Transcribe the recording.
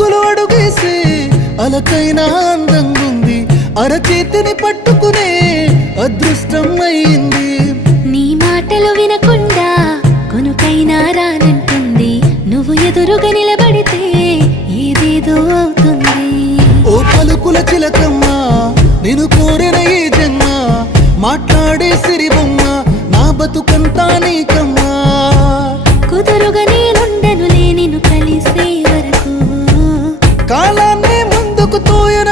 అడుగులు అడుగేసి అలకైనా అందంగుంది, అరచేతిని పట్టుకునే అదృష్టం అయింది. నీ మాటలు వినకుండా కొనుకైనా రానంటుంది, నువ్వు ఎదురుగా నిలబడితే ఏదేదో అవుతుంది. ఓ పలుకుల చిలకమ్మ, నేను కోరిన ఈ జన్మ, మాట్లాడే సిరిబొమ్మ, నా బతుకంతా నీకమ్మా. కుదురుగా నేనుండనులే నిన్ను కలిసే వరకు, కాలాన్ని ముందుకు తోయన